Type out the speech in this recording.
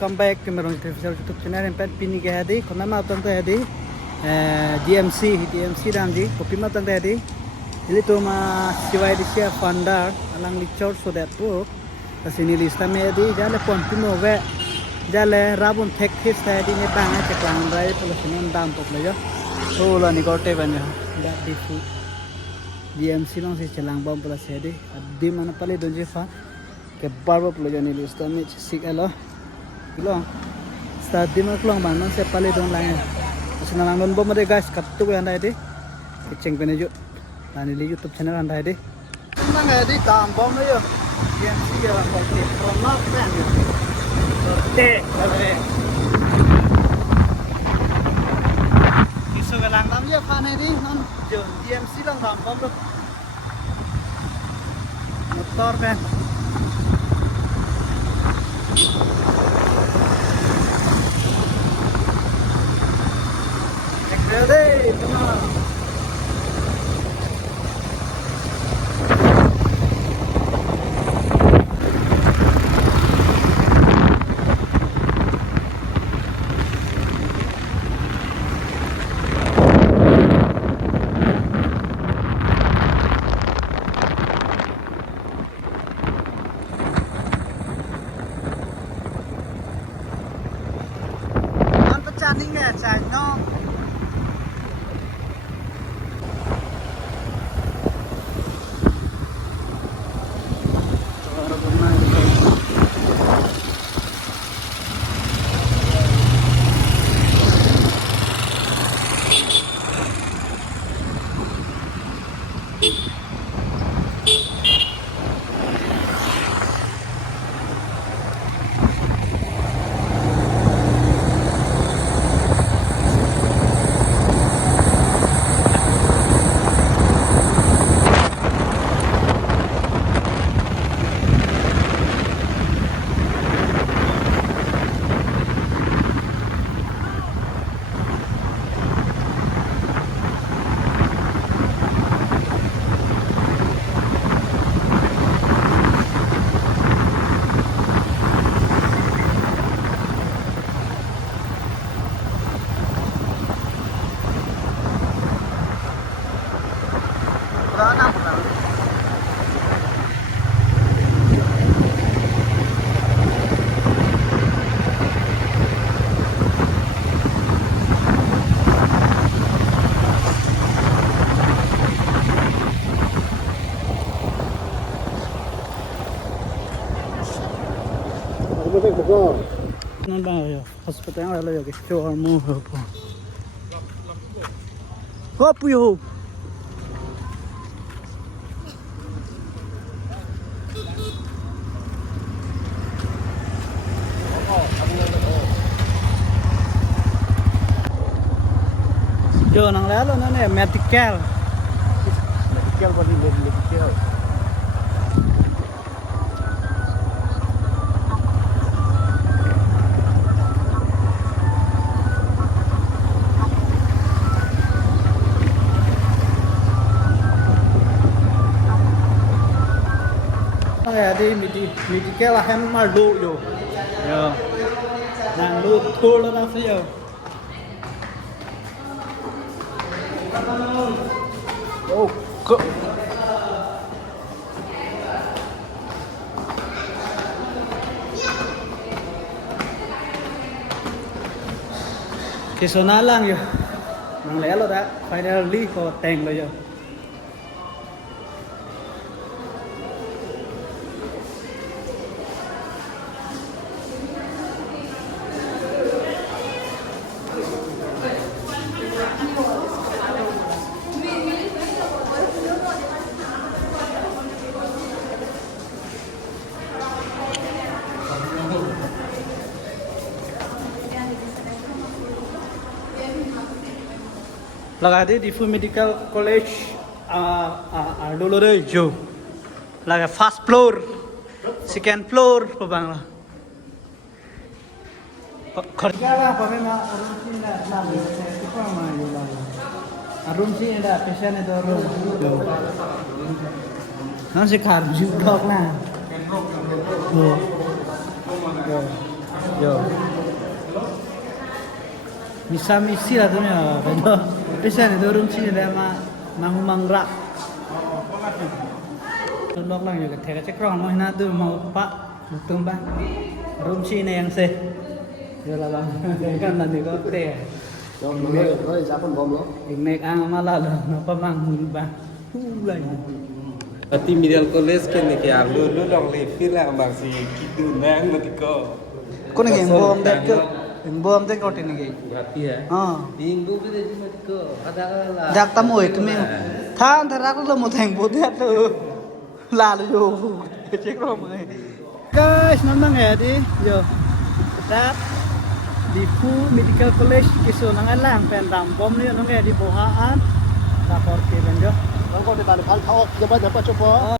Come back to my YouTube channel and pet pini ke hadi kona ma tang te hadi DMC ranji kopi ma tang te hadi ili to ma siwai di sia fandar alang licor so that po kasini lista me hadi jale pon pimo ve jale rabun tek his hadi ne bang a cheklang rai polo sinon dam pop le yo so la ni gote banya da di fu DMC long si chelang bom polo se hadi di mana pale donje fa ke barbo polo yo ni lista me sik elo long start dimmer long bang non se pale don lang asna lang don bom de guys kaptu ko anda ide cheng pene jo tani li YouTube channel anda ide nang ide kam bom yo DMC ya la ko te from not man yo te ave iso lang nam ye phan ide non jo DMC lang ram bom lo motor ben Ready, come on. Anh có chăn đi nghe chạy nó. Non ba hospital là cái chỗ mua hộp hộp yo giờ năng lá luôn nó này medical body medical di medical lah hem malu yo yo nang lu thul nó sẽ yo oh cơ cái số na lang yo nang lẽ lo đã finally có teng rồi yo Laga di Full Medical College dulu deh jo. Laga first floor, second floor apa bang lah. Kerja lah apa memang arun sih nak nama apa mana lah. Arun sih ada pasien itu arun. Nanti sekarang juga lah. Yo. Misa misi lah tuh ya, bedo. Bisa nih dorong sini deh mau mangrak. Lok lang juga thega cekrong mau hina tuh mau pak tung bang. Room sini yang sih. Yo lah bang. Kan nanti kok deh. Rồi, nó giá phần bom đó. Nek ang malah loh, napa mang bang. Lagi. Berarti middle college kan nih kayak lu dong level lah bang si gitu nang nanti kok. Kau nih yang bom dek ke, yang bom dek kau ini gay. Berarti ya. Minggu bisa cuma kok ada lah. Jak tamu itu mil. Than terak lu mau thành bố dek tuh. Lalu yo, cek romai. Guys, nonton ya di, yo. Dat di Fu Medical College kisu nang alang pen bom ni nong di Bohaan. Lapor ke ben yo. Nó có thể bàn phán thao, giờ bây giờ bắt chụp